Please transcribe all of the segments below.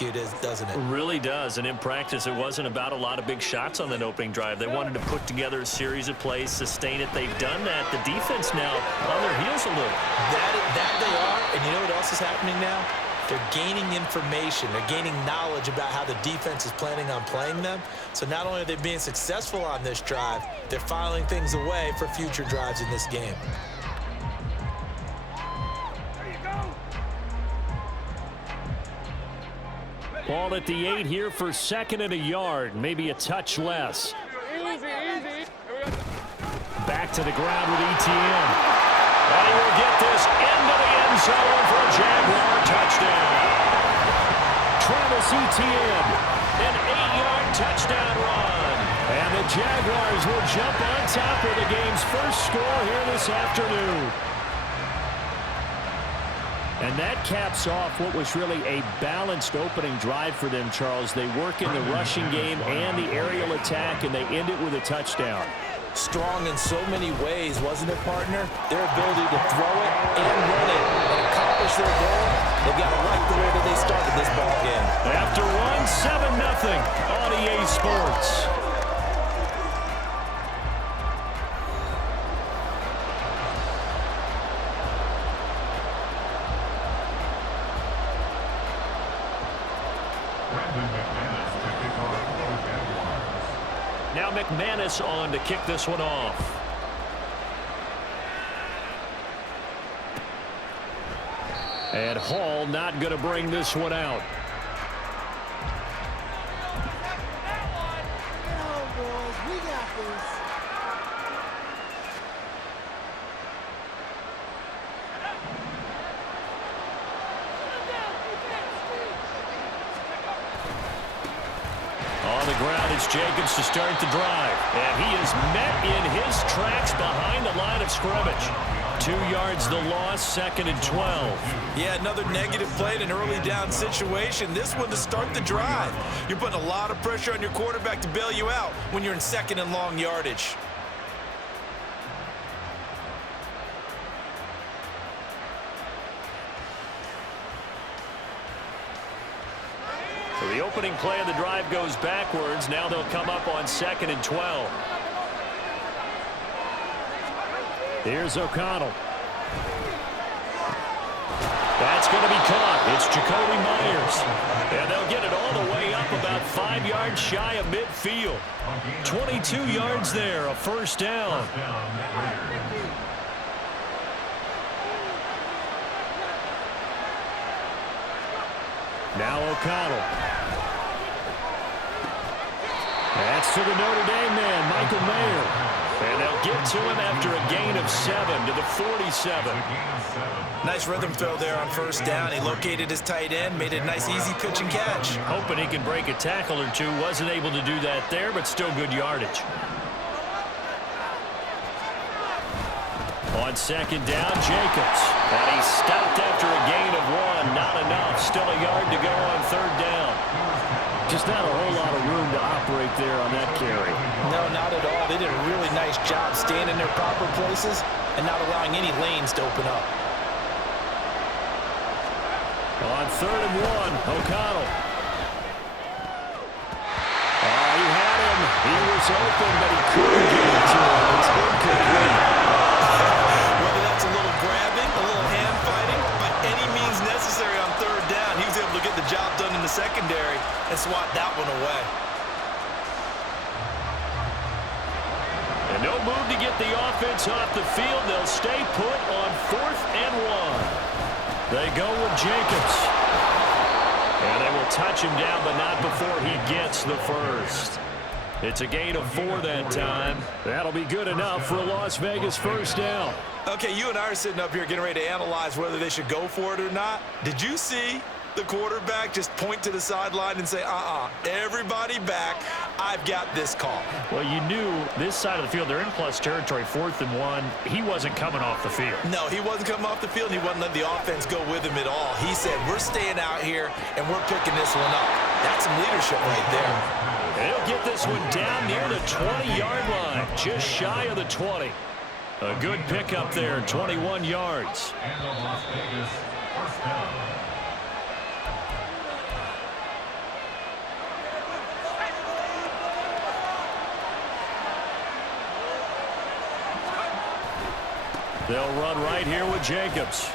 execute, doesn't it? Really does. And in practice, it wasn't about a lot of big shots on that opening drive. They wanted to put together a series of plays, sustain it. They've done that. The defense now on their heels a little. That they are. And you know what else is happening now? They're gaining information. They're gaining knowledge about how the defense is planning on playing them. So not only are they being successful on this drive, they're filing things away for future drives in this game. Ball at the 8 here for second and a yard, maybe a touch less. Back to the ground with ETN. And he will get this into the end zone for a Jaguar touchdown. Travis Etienne, an 8-yard touchdown run. And the Jaguars will jump on top of the game's first score here this afternoon. And that caps off what was really a balanced opening drive for them, Charles. They work in the rushing game and the aerial attack, and they end it with a touchdown. Strong in so many ways, wasn't it, partner? Their ability to throw it and run it and accomplish their goal. They've got to like the way that they started this ball game. After one, 7-0 on EA Sports. Now McManus on to kick this one off. And Hall not going to bring this one out. On the ground, it's Jacobs to start the drive. And he is met in his tracks behind the line of scrimmage. 2 yards the loss, second and 12. Yeah, another negative play in an early down situation. This one to start the drive. You're putting a lot of pressure on your quarterback to bail you out when you're in second and long yardage. So the opening play of the drive goes backwards. Now they'll come up on second and 12. Here's O'Connell. That's going to be caught. It's Jacoby Myers. And they'll get it all the way up about 5 yards shy of midfield. 22 yards there, a first down. Now O'Connell. That's to the Notre Dame man, Michael Mayer. And they'll get to him after a gain of 7 to the 47. Nice rhythm throw there on first down. He located his tight end, made a nice easy pitch and catch. Hoping he can break a tackle or two. Wasn't able to do that there, but still good yardage. On second down, Jacobs. And he stopped after a gain of 1. Not enough. Still a yard to go on third down. Just not a whole lot of room to operate there on that carry. No, not at all. They did a really nice job staying in their proper places and not allowing any lanes to open up. On third and 1, O'Connell. He had him. He was open, but he couldn't get it to him. It's incomplete. Whether that's a little grabbing, a little hand fighting, by any means necessary on third down, he was able to get the job done in the secondary and swat that one away. And no move to get the offense off the field. They'll stay put on 4th and 1. They go with Jacobs. And they will touch him down, but not before he gets the first. It's a gain of 4 that time. That'll be good enough for a Las Vegas first down. Okay, you and I are sitting up here getting ready to analyze whether they should go for it or not. Did you see the quarterback just point to the sideline and say, everybody back, I've got this call? Well, you knew this side of the field, they're in plus territory, 4th and 1. He wasn't coming off the field. No, he wasn't coming off the field. He wasn't letting the offense go with him at all. He said, we're staying out here, and we're picking this one up. That's some leadership right there. And he'll get this one down near the 20-yard line, just shy of the 20. A good pickup there, 21 yards. They'll run right here with Jacobs.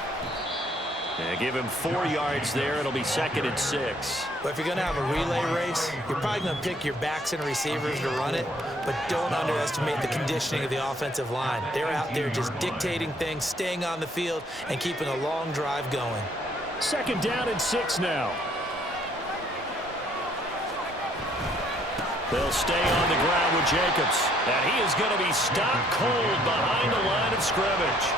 And give him 4 yards there. It'll be 2nd and 6. But if you're going to have a relay race, you're probably going to pick your backs and receivers to run it, but don't underestimate the conditioning of the offensive line. They're out there just dictating things, staying on the field, and keeping a long drive going. 2nd down and 6 now. They'll stay on the ground with Jacobs. And he is going to be stopped cold behind the line of scrimmage.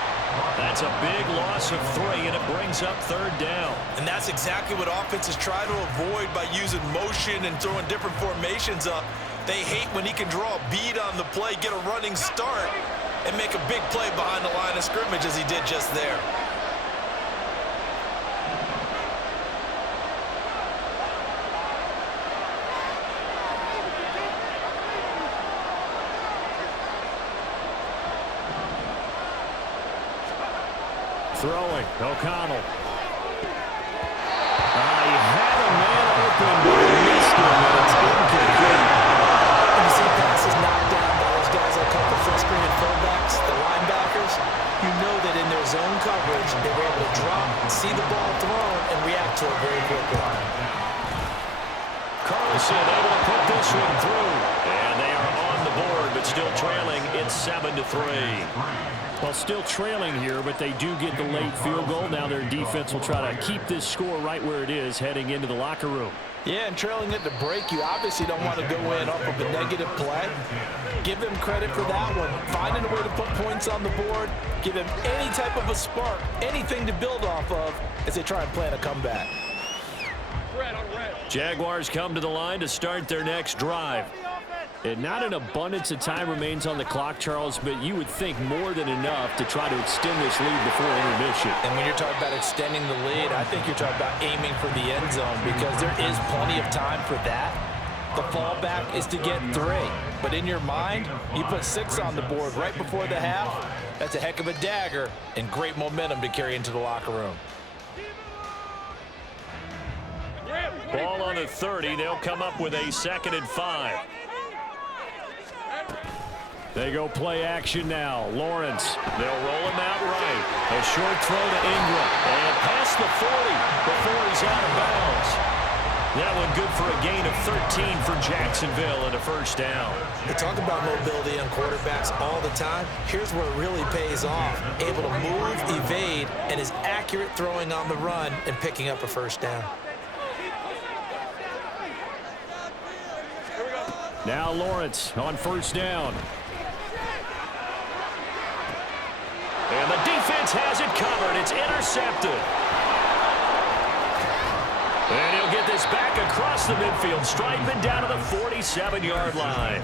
That's a big loss of 3, and it brings up 3rd down. And that's exactly what offenses try to avoid by using motion and throwing different formations up. They hate when he can draw a bead on the play, get a running start, and make a big play behind the line of scrimmage as he did just there. Throwing, O'Connell. He had a man open, but he missed him, and it's incomplete. When you see passes knocked down by those guys that call the frustrated fullbacks, the linebackers, you know that in their zone coverage, they were able to drop, see the ball thrown, and react to it very quickly. Carlson able to put this one through. And they are on the board, but still trailing. It's 7-3. Well, still trailing here, but they do get the late field goal. Now their defense will try to keep this score right where it is heading into the locker room. Yeah, and trailing at the break, you obviously don't want to go in off of a negative play. Give them credit for that one. Finding a way to put points on the board, give them any type of a spark, anything to build off of as they try and plan a comeback. Jaguars come to the line to start their next drive. And not an abundance of time remains on the clock, Charles, but you would think more than enough to try to extend this lead before intermission. And when you're talking about extending the lead, I think you're talking about aiming for the end zone because there is plenty of time for that. The fallback is to get 3. But in your mind, you put 6 on the board right before the half. That's a heck of a dagger and great momentum to carry into the locker room. Ball on the 30. They'll come up with a 2nd and 5. They go play action now. Lawrence. They'll roll him out right. A short throw to Ingram. And past the 40 before he's out of bounds. That one good for a gain of 13 for Jacksonville and a 1st down. We talk about mobility on quarterbacks all the time. Here's where it really pays off. Able to move, evade, and is accurate throwing on the run and picking up a 1st down. Now Lawrence on 1st down. And the defense has it covered. It's intercepted. And he'll get this back across the midfield stripe and down to the 47-yard line.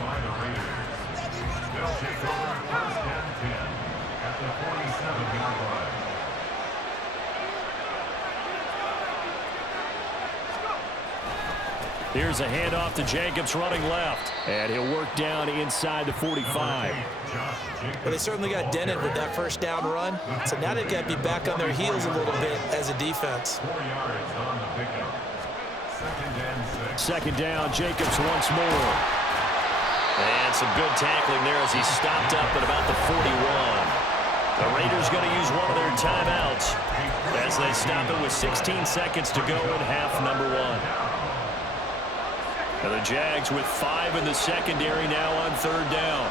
Here's a handoff to Jacobs running left. And he'll work down inside the 45. Well, they certainly got dented with that 1st down run. So now they've got to be back on their heels a little bit as a defense. 2nd down, Jacobs once more. And some good tackling there as he stopped up at about the 41. The Raiders going to use one of their timeouts as they stop it with 16 seconds to go in half number 1. And the Jags with 5 in the secondary now on 3rd down.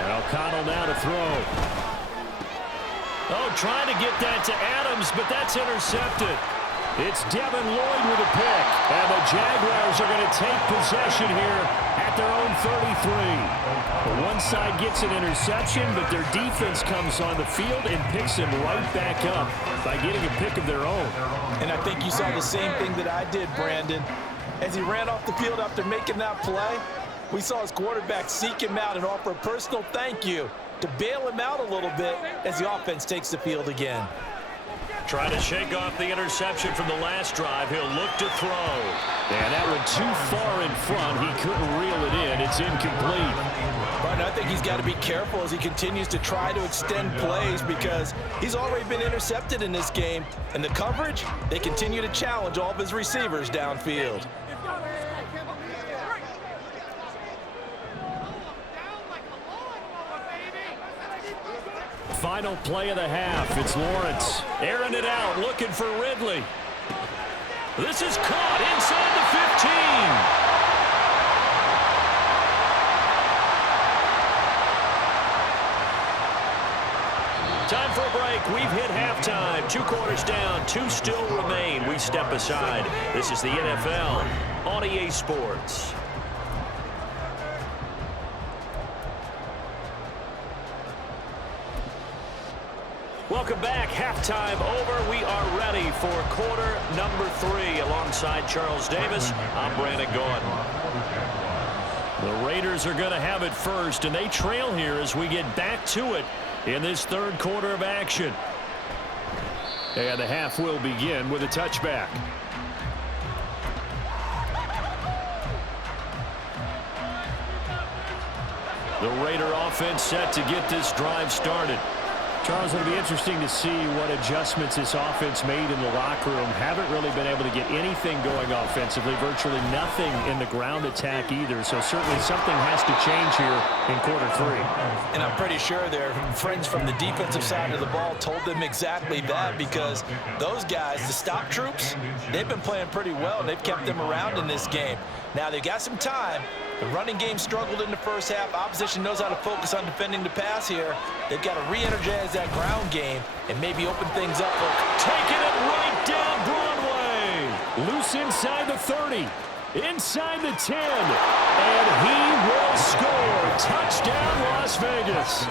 And O'Connell now to throw. Oh, trying to get that to Adams, but that's intercepted. It's Devin Lloyd with a pick. And the Jaguars are going to take possession here at their own 33. One side gets an interception, but their defense comes on the field and picks him right back up by getting a pick of their own. And I think you saw the same thing that I did, Brandon. As he ran off the field after making that play, we saw his quarterback seek him out and offer a personal thank you to bail him out a little bit as the offense takes the field again. Trying to shake off the interception from the last drive. He'll look to throw. And that one too far in front. He couldn't reel it in. It's incomplete. But I think he's got to be careful as he continues to try to extend plays because he's already been intercepted in this game. And the coverage, they continue to challenge all of his receivers downfield. final play of the half. It's Lawrence airing it out, looking for Ridley. This is caught inside the 15. Time for a break. We've hit halftime. 2 quarters down. 2 still remain. We step aside. This is the NFL on EA Sports. Welcome back. Halftime over. We are ready for quarter number 3. Alongside Charles Davis, I'm Brandon Gordon. The Raiders are going to have it first, and they trail here as we get back to it in this third quarter of action. And the half will begin with a touchback. The Raider offense set to get this drive started. Charles, it'll be interesting to see what adjustments this offense made in the locker room. Haven't really been able to get anything going offensively, virtually nothing in the ground attack either. So certainly something has to change here in quarter 3. And I'm pretty sure their friends from the defensive side of the ball told them exactly that, because those guys, the stop troops, they've been playing pretty well, and they've kept them around in this game. Now, they've got some time. The running game struggled in the first half. Opposition knows how to focus on defending the pass here. They've got to re-energize that ground game and maybe open things up. Taking it right down Broadway. Loose inside the 30. Inside the 10. And he will score. Touchdown, Las Vegas.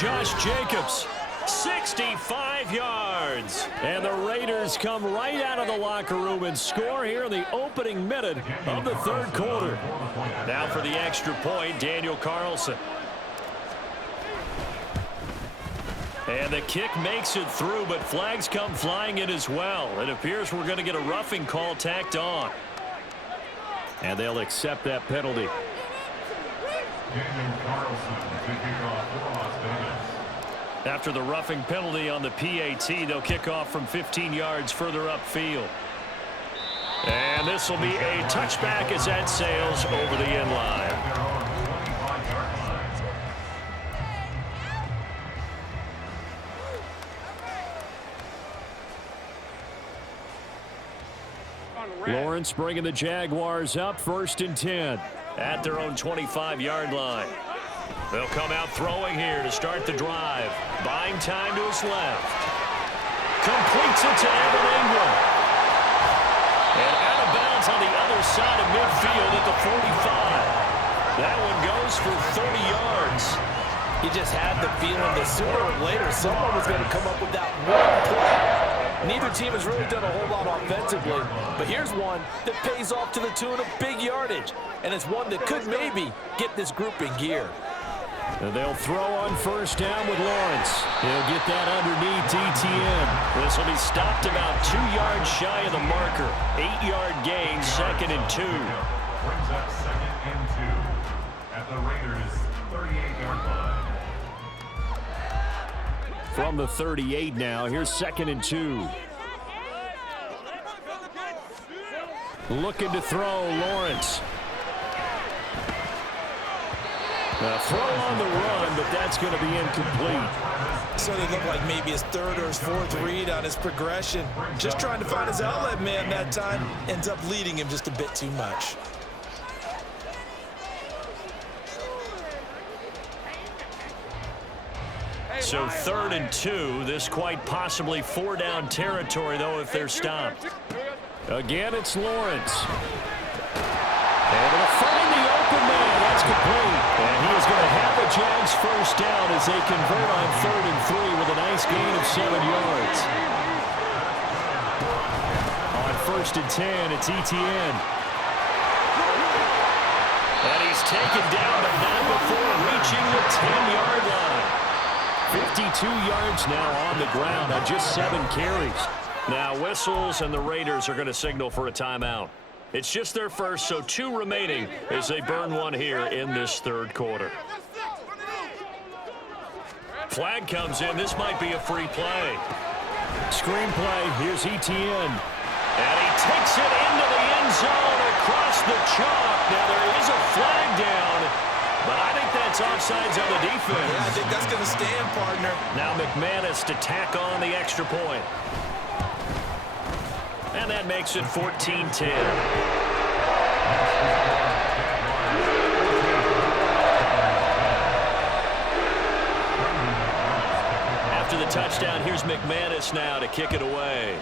Josh Jacobs, 65 yards. And the Raiders come right out of the locker room and score here in the opening minute of the third quarter. Now for the extra point, Daniel Carlson. And the kick makes it through, but flags come flying in as well. It appears we're going to get a roughing call tacked on. And they'll accept that penalty. Daniel Carlson to kick off for Las Vegas. After the roughing penalty on the PAT, they'll kick off from 15 yards further upfield. And this will be a touchback as that sails over the end line. Lawrence bringing the Jaguars up 1st and 10 at their own 25-yard line. They'll come out throwing here to start the drive. Buying time to his left. Completes it to Evan Ingram. And out of bounds on the other side of midfield at the 45. That one goes for 30 yards. You just had the feeling that sooner or later someone was going to come up with that one play. Neither team has really done a whole lot offensively, but here's one that pays off to the tune of big yardage, and it's one that could maybe get this group in gear. And they'll throw on 1st down with Lawrence. He'll get that underneath ETN. This will be stopped about 2 yards shy of the marker. 8-yard gain, 2nd and 2. Brings up 2nd and 2 at the Raiders' 38-yard line. From the 38 now, here's 2nd and 2. Looking to throw, Lawrence. A throw on the run, but that's going to be incomplete. So they look like maybe his 3rd or his 4th read on his progression. Just trying to find his outlet man that time. Ends up leading him just a bit too much. So 3rd and 2. This quite possibly 4-down territory, though, if they're stopped. Again, it's Lawrence. Able to find the open man. That's complete. And he is going to have the Jags 1st down as they convert on 3rd and 3 with a nice gain of 7 yards. On 1st and 10, it's ETN. And he's taken down, but not before reaching the 10-yard line. 52 yards now on the ground on just 7 carries. Now whistles, and the Raiders are going to signal for a timeout. It's just their first, so 2 remaining as they burn one here in this third quarter. Flag comes in. This might be a free play. Screen play. Here's ETN. And he takes it into the end zone across the chalk. Now there is a flag down. But I think that's offsides on the defense. Yeah, I think that's going to stand, partner. Now McManus to tack on the extra point. And that makes it 14-10. After the touchdown, here's McManus now to kick it away.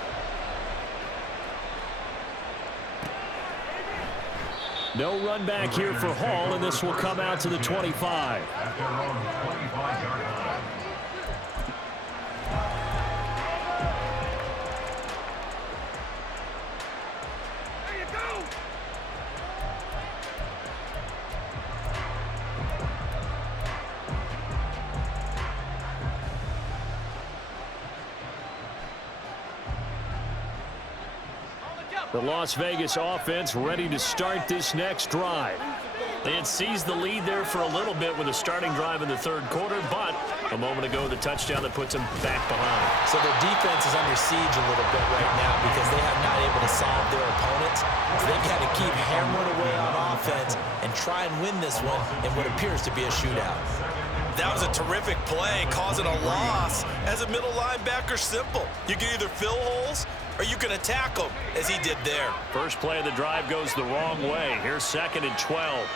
No run back here for Hall, and this will come out to the 25. At their own 25-yard line. There you go! The Las Vegas offense ready to start this next drive. They had seized the lead there for a little bit with a starting drive in the third quarter, but a moment ago, the touchdown that puts them back behind. So their defense is under siege a little bit right now because they have not able to solve their opponents. So they've got to keep hammering away on offense and try and win this one in what appears to be a shootout. That was a terrific play, causing a loss. As a middle linebacker, simple. You can either fill holes or you can attack them, as he did there. First play of the drive goes the wrong way. Here's 2nd and 12.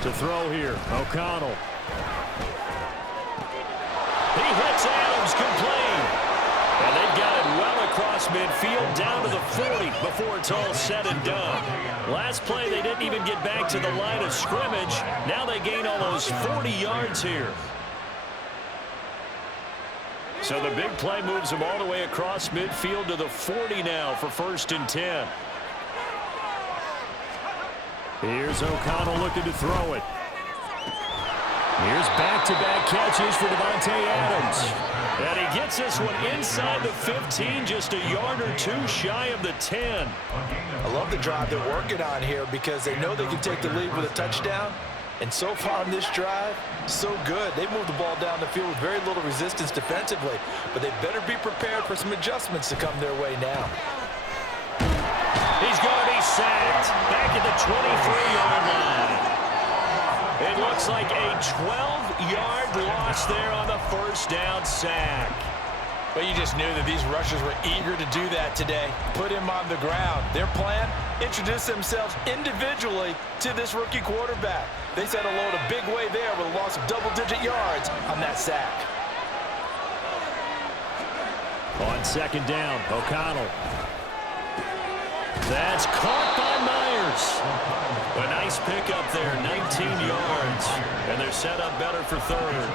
To throw here, O'Connell. He hits Adams complete. And they've got it well across midfield down to the 40 before it's all said and done. Last play, they didn't even get back to the line of scrimmage. Now they gain almost 40 yards here. So the big play moves them all the way across midfield to the 40 now for 1st and 10. Here's O'Connell looking to throw it. Here's back-to-back catches for Davante Adams. And he gets this one inside the 15, just a yard or two shy of the 10. I love the drive they're working on here because they know they can take the lead with a touchdown. And so far on this drive, so good. They moved the ball down the field with very little resistance defensively. But they better be prepared for some adjustments to come their way now. He's going to be sacked back at the 23-yard line. It looks like a 12-yard loss there on the first down sack. But you just knew that these rushers were eager to do that today. Put him on the ground. Their plan, introduce themselves individually to this rookie quarterback. They said hello in a big way there with a loss of double-digit yards on that sack. On 2nd down, O'Connell. That's caught by Myers. A nice pickup there, 19 yards. And they're set up better for 3rd.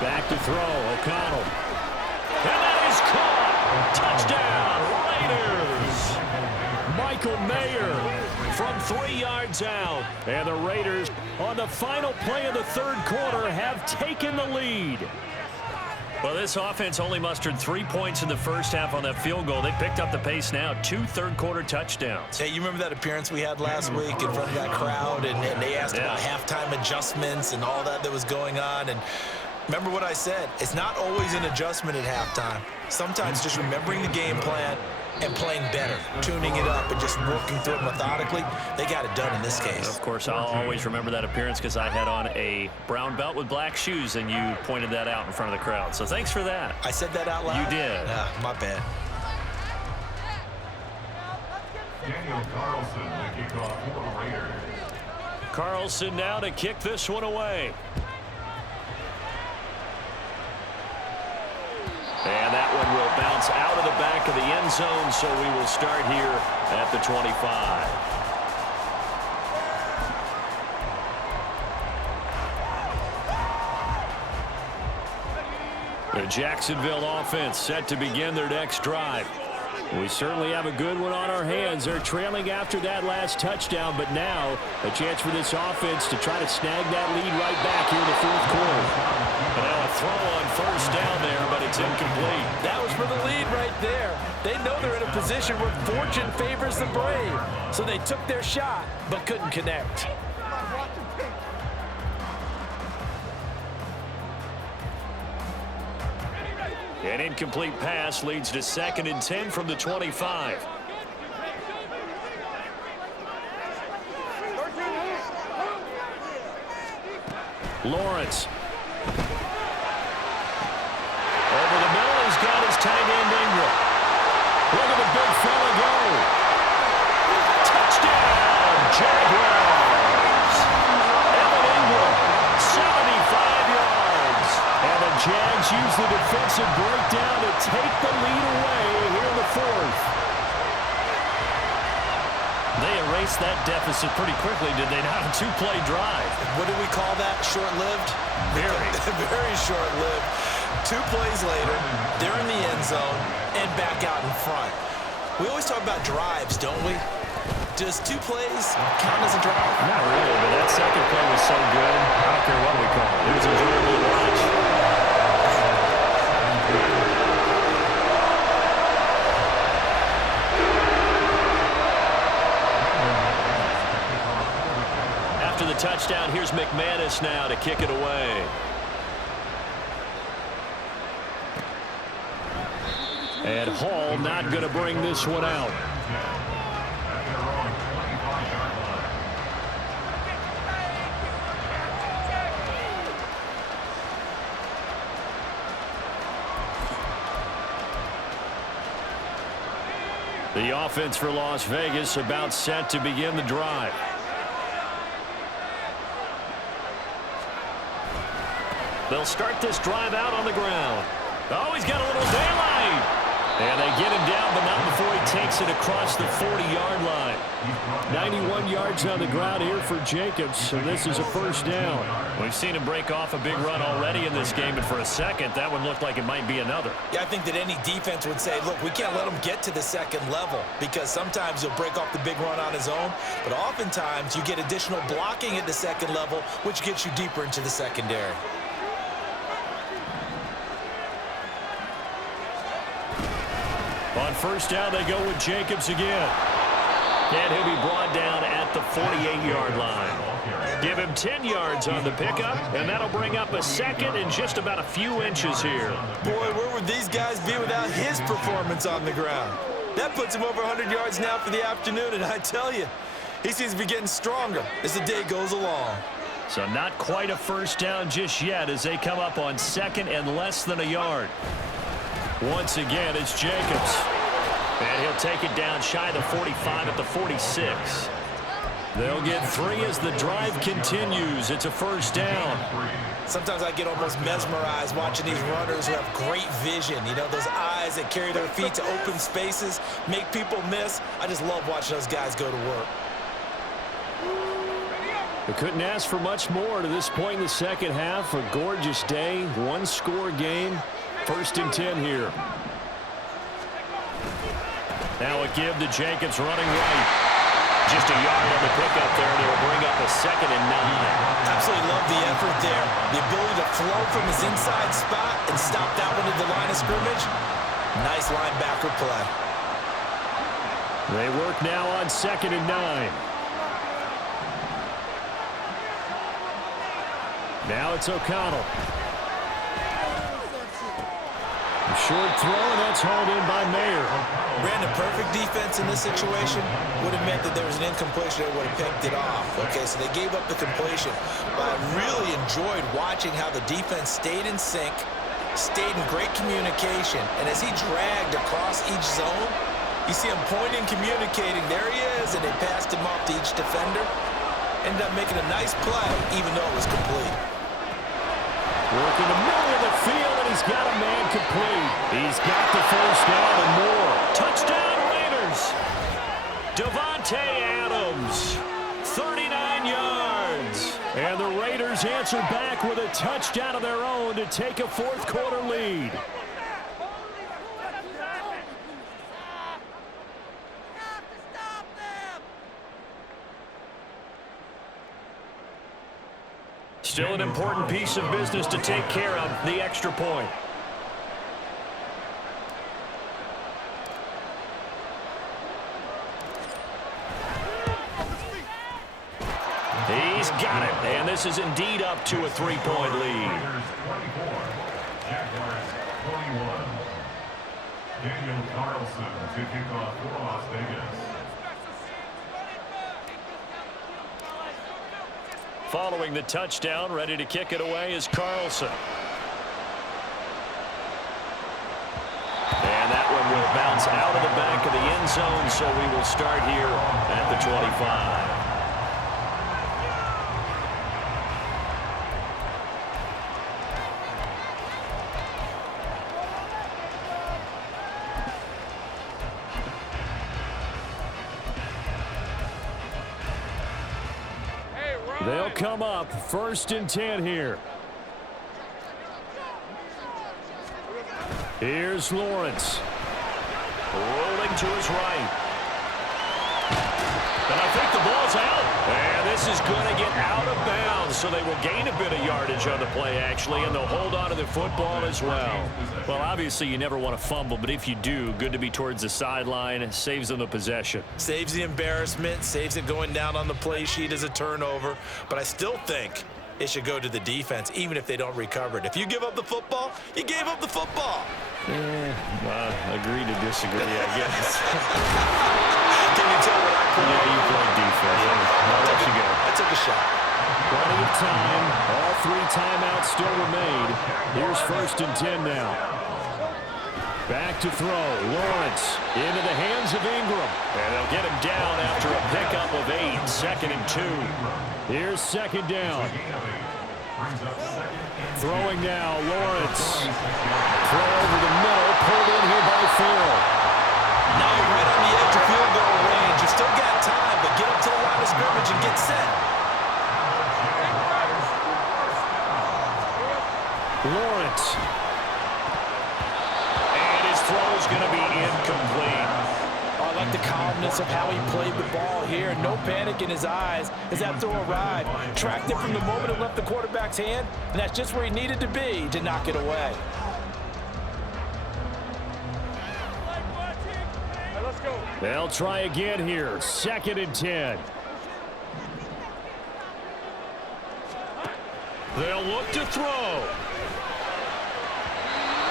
Back to throw, O'Connell. And that is caught. Touchdown, Raiders. Michael Mayer from 3 yards out. And the Raiders, on the final play of the third quarter, have taken the lead. Well, this offense only mustered 3 points in the first half on that field goal. They picked up the pace now, 2 third-quarter touchdowns. Hey, you remember that appearance we had last week in front of that crowd, and they asked about halftime adjustments and all that was going on, and remember what I said, it's not always an adjustment at halftime. Sometimes just remembering the game plan and playing better, tuning it up and just working through it methodically. They got it done in this case. Of course, I'll always remember that appearance because I had on a brown belt with black shoes, and you pointed that out in front of the crowd. So thanks for that. I said that out loud? You did. My bad. Daniel Carlson, the kickoff for the Raiders. Carlson now to kick this one away. And that one will bounce out of the back of the end zone, so we will start here at the 25. The Jacksonville offense set to begin their next drive. We certainly have a good one on our hands. They're trailing after that last touchdown, but now a chance for this offense to try to snag that lead right back here in the fourth quarter. And now a throw on first down there, but it It's incomplete. That was for the lead right there. They know they're in a position where fortune favors the brave. So they took their shot, but couldn't connect. An incomplete pass leads to 2nd and 10 from the 25. Lawrence. Over the middle, he's got his tight end Ingram. Look at the big fella go. Touchdown, Jaguars. Evan Ingram, 75 yards. And the Jags use the defensive breakdown to take the lead away here in the 4th. They erased that deficit pretty quickly, did they not? A 2-play drive. What do we call that? Short-lived? Very. Very short-lived. 2 plays later, they're in the end zone and back out in front. We always talk about drives, don't we? Does 2 plays count as a drive? Not really, but that second play was so good. I don't care what we call it. It was enjoyable to watch. After the touchdown, here's McManus now to kick it away. And Hall not going to bring this one out. The offense for Las Vegas about set to begin the drive. They'll start this drive out on the ground. Oh, he's got a little daylight. And they get him down, but not before he takes it across the 40-yard line. 91 yards on the ground here for Jacobs, so this is a first down. We've seen him break off a big run already in this game, and for a second, that one looked like it might be another. Yeah, I think that any defense would say, look, we can't let him get to the 2nd level because sometimes he'll break off the big run on his own, but oftentimes you get additional blocking at the 2nd level, which gets you deeper into the secondary. On first down, they go with Jacobs again. And he'll be brought down at the 48-yard line. Give him 10 yards on the pickup, and that'll bring up a 2nd and just about a few inches here. Boy, where would these guys be without his performance on the ground? That puts him over 100 yards now for the afternoon, and I tell you, he seems to be getting stronger as the day goes along. So not quite a first down just yet as they come up on 2nd and less than a yard. Once again, it's Jacobs. And he'll take it down shy of the 45 at the 46. They'll get 3 as the drive continues. It's a first down. Sometimes I get almost mesmerized watching these runners who have great vision. You know, those eyes that carry their feet to open spaces, make people miss. I just love watching those guys go to work. We couldn't ask for much more to this point in the second half. A gorgeous day, 1-score game. 1st and 10 here. Now a give to Jacobs running right. Just a yard on the pickup there, and it'll bring up a 2nd and 9. Absolutely love the effort there. The ability to flow from his inside spot and stop that one at the line of scrimmage. Nice linebacker play. They work now on 2nd and 9. Now it's O'Connell. Short throw, and that's hauled in by Mayer. Brandon, perfect defense in this situation would have meant that there was an incompletion that would have picked it off. Okay, so they gave up the completion. But I really enjoyed watching how the defense stayed in sync, stayed in great communication, and as he dragged across each zone, you see him pointing, communicating. There he is, and they passed him off to each defender. Ended up making a nice play, even though it was complete. Working the middle of the field, and he's got a man complete. He's got the first down and more. Touchdown, Raiders. Devontae Adams, 39 yards. And the Raiders answer back with a touchdown of their own to take a 4th-quarter lead. Still an important piece of business to take care of, the extra point. got it. And this is indeed up to a 3-point lead. Raiders 24, Jaguars 21. Daniel Carlson to kick off for Las Vegas. Following the touchdown, ready to kick it away is Carlson. And that one will bounce out of the back of the end zone, so we will start here at the 25. They'll come up 1st and 10 here. Here's Lawrence. Rolling to his right. And I think the ball's out. And this is going to get out of bounds, so they will gain a bit of yardage on the play, actually, and they'll hold on to the football as well. Well, obviously, you never want to fumble, but if you do, good to be towards the sideline. Saves them the possession. Saves the embarrassment, saves it going down on the play sheet as a turnover. But I still think it should go to the defense, even if they don't recover it. If you give up the football, you gave up the football. Agree to disagree, I guess. Can you tell what I put? Yeah, you played defense. I'll let you go. I took a shot. Plenty of time. All 3 timeouts still remain. Here's 1st and 10 now. Back to throw. Lawrence into the hands of Ingram. And they'll get him down after a pickup of 8. 2nd and 2. Here's 2nd down. Throwing now, Lawrence. Throw over the middle, pulled in here by Farrell. Now you're right on the edge of field goal range. You still got time, but get up to the line of scrimmage and get set. Lawrence. And his throw is going to be incomplete. I like the calmness of how he played the ball here. No panic in his eyes as that throw arrived. Tracked it from the moment it left the quarterback's hand, and that's just where he needed to be to knock it away. They'll try again here. 2nd and 10. They'll look to throw.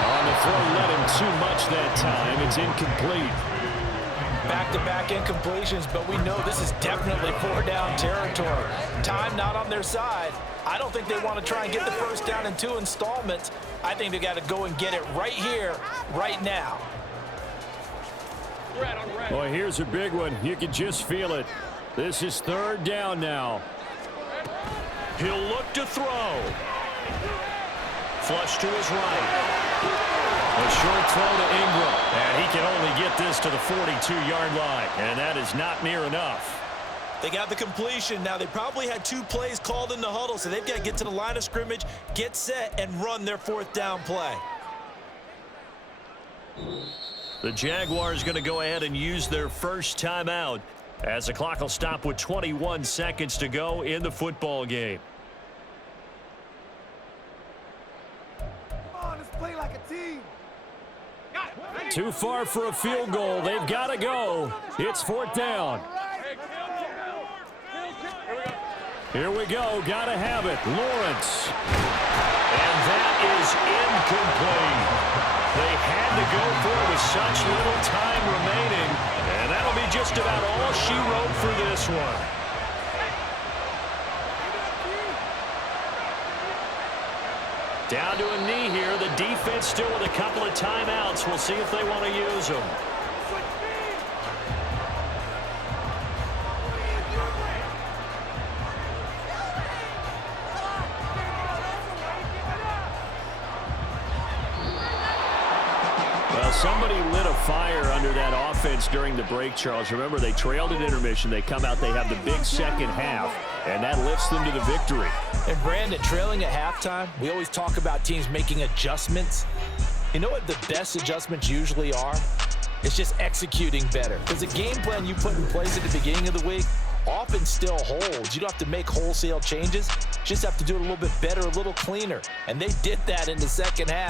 On the throw, let him too much that time. It's incomplete. Back-to-back incompletions, but we know this is definitely 4-down territory. Time not on their side. I don't think they want to try and get the 1st down in 2 installments. I think they got to go and get it right here, right now. Boy, here's a big one. You can just feel it. This is 3rd down now. He'll look to throw. Flush to his right. A short throw to Ingram. And he can only get this to the 42-yard line. And that is not near enough. They got the completion. Now, they probably had 2 plays called in the huddle, so they've got to get to the line of scrimmage, get set, and run their 4th down play. The Jaguars going to go ahead and use their 1st timeout as the clock will stop with 21 seconds to go in the football game. Come on, let's play like a team. Too far for a field goal. They've got to go. It's 4th down. Here we go. Got to have it. Lawrence. And that is incomplete. They had to go for it with such little time remaining. And that'll be just about all she wrote for this one. Down to a knee here. The defense still with a couple of timeouts. We'll see if they want to use them. Somebody lit a fire under that offense during the break, Charles. Remember, they trailed at intermission. They come out, they have the big 2nd half, and that lifts them to the victory. And, Brandon, trailing at halftime, we always talk about teams making adjustments. You know what the best adjustments usually are? It's just executing better. Because the game plan you put in place at the beginning of the week often still holds. You don't have to make wholesale changes. You just have to do it a little bit better, a little cleaner. And they did that in the 2nd half.